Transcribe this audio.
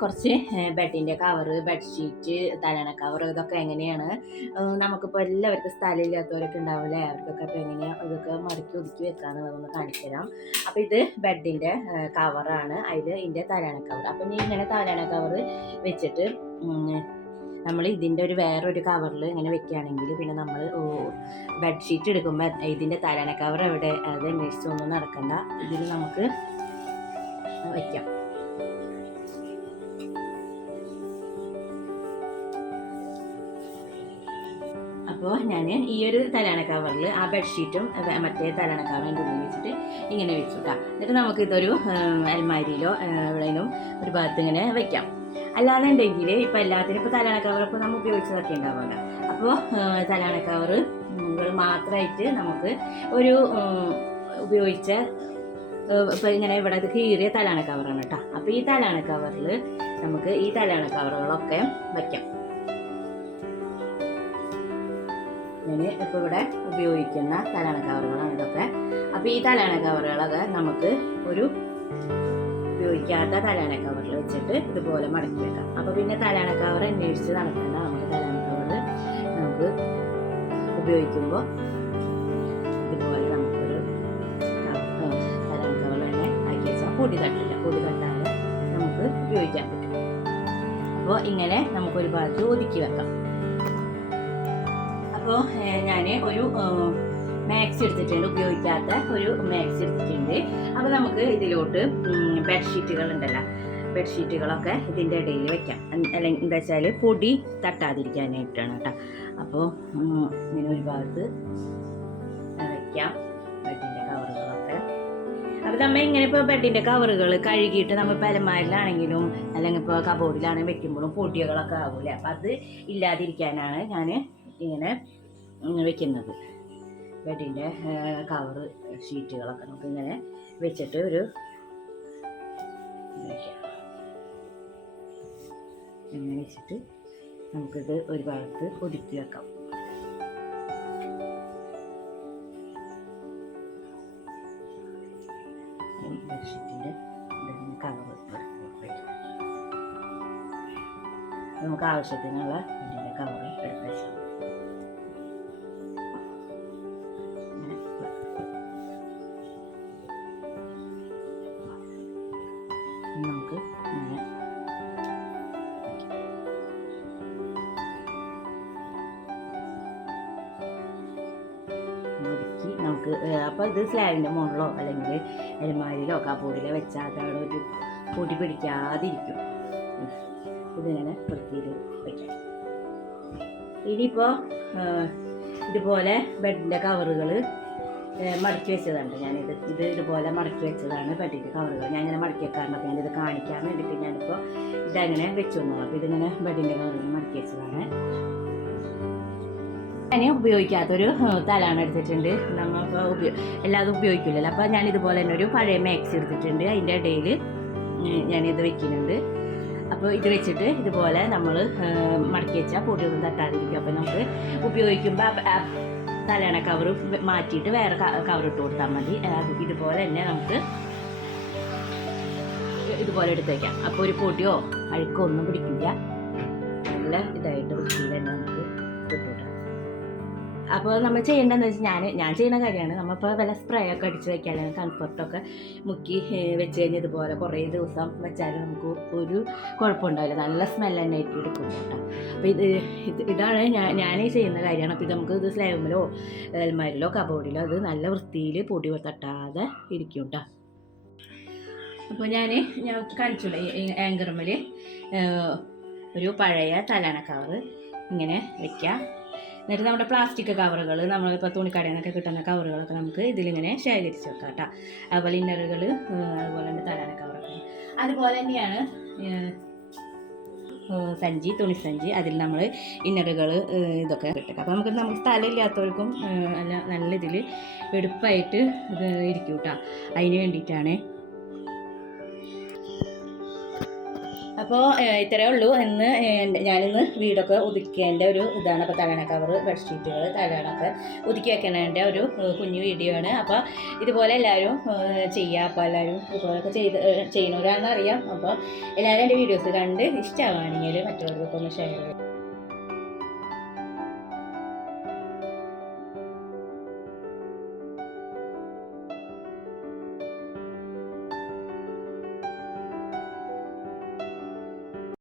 കുറച്ച് ബെഡിന്റെ cover bedsheet തലണ കവർ ഇതൊക്കെ എങ്ങനെയാണ്? നമുക്കിപ്പോൾ എല്ലാവർക്കും സ്ഥലമില്ലാത്തവരൊക്കെ ഉണ്ടാവില്ലേ അവർക്കൊക്കെ ഇപ്പോൾ എങ്ങനെയാണ് ഇതൊക്കെ മടക്കി ഒതുക്കി വെക്കാന്നുള്ളതൊന്ന് കാണിച്ചു തരാം അപ്പോൾ ഇത് ബെഡിന്റെ കവറാണ് അതിൽ ഇതിന്റെ തലണ കവർ അപ്പം ഇനി ഇങ്ങനെ തലണ കവർ വെച്ചിട്ട് നമ്മൾ ഇതിന്റെ ഒരു വേറൊരു കവറിൽ ഇങ്ങനെ വെക്കുകയാണെങ്കിൽ പിന്നെ നമ്മൾ ബെഡ്ഷീറ്റ് എടുക്കുമ്പോൾ ഇതിന്റെ തലണ കവർ എവിടെ? അത് അന്വേഷിച്ചൊന്നും നടക്കണ്ട. ഇതിൽ നമുക്ക് വയ്ക്കാം അപ്പോൾ ഞാൻ ഈ ഒരു തലയണ കവറിൽ ആ ബെഡ്ഷീറ്റും മറ്റേ തലയണ കവറിന്റെ ഉള്ളിൽ വെച്ചിട്ട് ഇങ്ങനെ വെച്ചു കേട്ടോ എന്നിട്ട് നമുക്കിതൊരു അൽമാരിയിലോ എവിടെയെങ്കിലും ഒരു ഭാഗത്ത് ഇങ്ങനെ വെക്കാം. അല്ലാന്നുണ്ടെങ്കിൽ ഇപ്പം എല്ലാത്തിനും ഇപ്പോൾ തലയണ കവർ ഇപ്പോൾ നമ്മൾ ഉപയോഗിച്ചതൊക്കെ ഉണ്ടാവുമല്ലോ അപ്പോൾ തലയണ കവറ് മാത്രമായിട്ട് നമുക്ക് ഒരു ഉപയോഗിച്ച ഇപ്പോൾ ഇങ്ങനെ ഇവിടെ കീറിയ തലയണ കവറാണ് കേട്ടോ അപ്പോൾ ഈ തലയണ കവറിൽ നമുക്ക് ഈ തലയണ കവറുകളൊക്കെ വയ്ക്കാം ഞാൻ ഇപ്പോൾ ഇവിടെ ഉപയോഗിക്കുന്ന തലയണ കവറുകളാണ് ഇതൊക്കെ. അപ്പോൾ ഈ തലയണ കവറുകളൊക്കെ നമുക്ക് ഒരു ഉപയോഗിക്കാത്ത തലയണ കവറിൽ വെച്ചിട്ട് ഇതുപോലെ മടക്കി വെക്കാം. അപ്പോൾ പിന്നെ തലയണ കവർ അന്വേഷിച്ച് നടക്കേണ്ട നമുക്ക് തലയണ കവർ നമുക്ക് ഉപയോഗിക്കുമ്പോൾ ഇതുപോലെ നമുക്കൊരു തലയണ കവർ തന്നെ ആക്കി വെച്ചാൽ പൊടി തട്ടില്ല. പൊടി തട്ടാതെ നമുക്ക് ഉപയോഗിക്കാൻ പറ്റും. അപ്പോൾ ഇങ്ങനെ നമുക്കൊരു ഭാഗത്ത് ഒതുക്കി വെക്കാം. അപ്പോൾ ഞാൻ ഒരു മാക്സ് എടുത്തിട്ടുണ്ട്. ഉപയോഗിക്കാത്ത ഒരു മാക്സ് എടുത്തിട്ടുണ്ട്. അപ്പോൾ നമുക്ക് ഇതിലോട്ട് ബെഡ്ഷീറ്റുകൾ ഉണ്ടല്ലോ. ബെഡ്ഷീറ്റുകളൊക്കെ ഇതിന്റെ ഇടയിൽ വെക്കാം. അല്ലെങ്കിൽ എന്താ വെച്ചാൽ പൊടി തട്ടാതിരിക്കാനായിട്ടാണ് കേട്ടോ. അപ്പോൾ ഇങ്ങനെ ഒരു ഭാഗത്ത് വയ്ക്കാം ബെഡിന്റെ കവറുകളൊക്കെ അപ്പോൾ നമ്മൾ ഇങ്ങനെ ഇപ്പോൾ ബെഡിന്റെ കവറുകൾ കഴുകിയിട്ട് നമ്മൾ പലമാരിലാണെങ്കിലും അല്ലെങ്കിൽ ഇപ്പോൾ കബോർഡിലാണെങ്കിലും വെക്കുമ്പോഴും പൊടികളൊക്കെ ആവില്ലേ? അപ്പോൾ അത് ഇല്ലാതിരിക്കാനാണ് ഞാൻ ഇങ്ങനെ വെക്കുന്നത് ബെഡിന്റെ കവർ ഷീറ്റുകളൊക്കെ നമുക്ക് ഇങ്ങനെ വെച്ചിട്ട് ഒരു. ഇങ്ങനെ വെച്ചിട്ട് നമുക്കിത് ഒരു ഭാഗത്ത് ഒതുക്കി വെക്കാം നമുക്ക് ആവശ്യത്തിനുള്ള ബെഡിന്റെ കവർ നമുക്ക് ഇങ്ങനെ നമുക്ക് അപ്പോൾ ഇത് സ്ലാബിന്റെ മുകളിലോ അല്ലെങ്കിൽ അലമാരിയിലോ കബോർഡിലോ വെച്ചാൽ അതാണ് ഒരു പൊടി പിടിക്കാതിരിക്കും. ഇതിങ്ങനെ വൃത്തിയിൽ വയ്ക്കാം ഇനിയിപ്പോൾ ഇതുപോലെ ബെഡിന്റെ കവറുകൾ മടക്കി വെച്ചതുണ്ട്. ഞാനിത് ഇത് ഇതുപോലെ മടക്കി വെച്ചതാണ് ബെഡിന്റെ കവറുകൾ ഞാൻ ഇങ്ങനെ മടക്കി വെക്കാറുണ്ട് അപ്പോൾ ഞാനിത് കാണിക്കാൻ വേണ്ടിയിട്ട് ഞാനിപ്പോൾ ഇതങ്ങനെ വെച്ചു തന്നു അപ്പോൾ ഇതിങ്ങനെ ബെഡിന്റെ കവറുകൾ മടക്കി വെച്ചതാണ്. ഞാൻ ഉപയോഗിക്കാത്തൊരു തലാണ് എടുത്തിട്ടുണ്ട്. നമ്മളിപ്പോൾ ഉപയോഗ എല്ലാതും ഉപയോഗിക്കില്ലല്ലോ അപ്പോൾ ഞാൻ ഇതുപോലെ തന്നെ ഒരു പഴയ മാക്സ് എടുത്തിട്ടുണ്ട്. അതിന്റെ ഇടയിൽ ഞാനിത് വെക്കുന്നുണ്ട്. അപ്പോൾ ഇത് വെച്ചിട്ട് ഇതുപോലെ നമ്മൾ മടക്കി വെച്ചാൽ പൊടിയൊന്നും തട്ടാതിരിക്കും. അപ്പോൾ നമുക്ക് ഉപയോഗിക്കുമ്പോൾ തലയണ കവർ മാറ്റിയിട്ട് വേറെ കവർ ഇട്ട് കൊടുത്താൽ മതി. ഇതുപോലെ തന്നെ നമുക്ക് ഇതുപോലെ എടുത്ത് വയ്ക്കാം അപ്പോൾ ഒരു പൊടിയോ അഴുക്കോ ഒന്നും പിടിക്കില്ല. നല്ല ഇതായിട്ട് വൃത്തിയിൽ തന്നെ നമുക്ക് കിട്ടും അപ്പോൾ നമ്മൾ ചെയ്യേണ്ടതെന്ന് വെച്ചാൽ ഞാൻ ഞാൻ ചെയ്യുന്ന കാര്യമാണ്. നമ്മളിപ്പോൾ വല്ല സ്പ്രേ ഒക്കെ അടിച്ച് അല്ലെങ്കിൽ കംഫർട്ടൊക്കെ മുക്കി വെച്ച് കഴിഞ്ഞ് ഇതുപോലെ കുറേ ദിവസം വെച്ചാൽ നമുക്ക് ഒരു കുഴപ്പമുണ്ടാവില്ല. നല്ല സ്മെല്ല് തന്നെ ആയിട്ട് എടുക്കും കേട്ടോ. അപ്പോൾ ഇത് ഇത് ഇതാണ് ഞാൻ ഞാൻ ചെയ്യുന്ന കാര്യമാണ്. അപ്പോൾ ഇത് നമുക്ക് ഇത് സ്ലൈമിലോ അൽമാരിലോ കബോർഡിലോ അത് നല്ല വൃത്തിയിൽ പൊടി തട്ടാതെ ഇരിക്കും കേട്ടോ. അപ്പോൾ ഞാൻ ഞാൻ കാണിച്ചില്ല ആങ്കർമൽ ഒരു പഴയ തലണ ഇങ്ങനെ വെക്കാം. എന്നിട്ട് നമ്മുടെ പ്ലാസ്റ്റിക് കവറുകൾ നമ്മളിപ്പോൾ തുണിക്കടയിൽ നിന്നൊക്കെ കിട്ടുന്ന കവറുകളൊക്കെ നമുക്ക് ഇതിലിങ്ങനെ ശേഖരിച്ച് വെക്കാം കേട്ടോ. അതുപോലെ ഇന്നറുകൾ അതുപോലെ തന്നെ തലാന കവറൊക്കെ അതുപോലെ തന്നെയാണ് സഞ്ചി തുണി സഞ്ചി. അതിൽ നമ്മൾ ഇന്നറുകൾ ഇതൊക്കെ കിട്ടുക അപ്പോൾ നമുക്ക് നമുക്ക് സ്ഥലമില്ലാത്തവർക്കും നല്ല നല്ല ഇതിൽ വെടുപ്പായിട്ട് ഇത് ഇരിക്കും കേട്ടോ. അതിന് വേണ്ടിയിട്ടാണ് അപ്പോൾ ഇത്രയേ ഉള്ളൂ. എന്ന് ഞാനിന്ന് വീടൊക്കെ ഒതുക്കേണ്ട ഒരു ഇതാണ്. അപ്പോൾ തലണ കവർ ബെഡ്ഷീറ്റുകൾ തലണൊക്കെ ഒതുക്കി വെക്കണേന്റെ ഒരു കുഞ്ഞു വീഡിയോ ആണ്. അപ്പോൾ ഇതുപോലെ എല്ലാവരും ചെയ്യുക അപ്പോൾ എല്ലാവരും ഇതുപോലൊക്കെ ചെയ്ത് അറിയാം. അപ്പോൾ എല്ലാവരും എന്റെ വീഡിയോസ് കണ്ട് ഇഷ്ടമാവുകയാണെങ്കിൽ മറ്റുള്ളവർക്കൊക്കെ ഒന്ന് ഷെയർ ചെയ്യുക